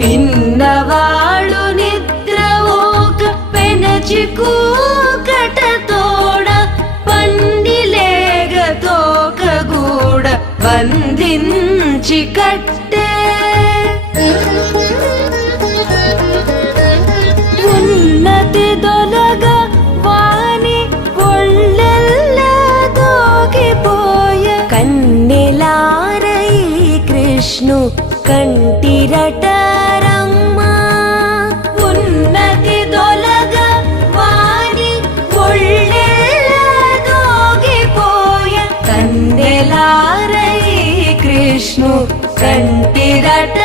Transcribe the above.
పిన్నవాడు నిద్రవోక పెనచి కూకటతోడ పండిలేగ తోకగూడ బంధించి కట్టే ఉన్నతి దొలగ వాని ఒళ్ళెల్ల దోగిపోయ కన్నెలారై కృష్ణు కంటిరట రమ్మా ఉన్నతి దొలగ వాని ఒళ్ళెల్ల దోగిపోయ కన్నెలారై కృష్ణు కంటిరట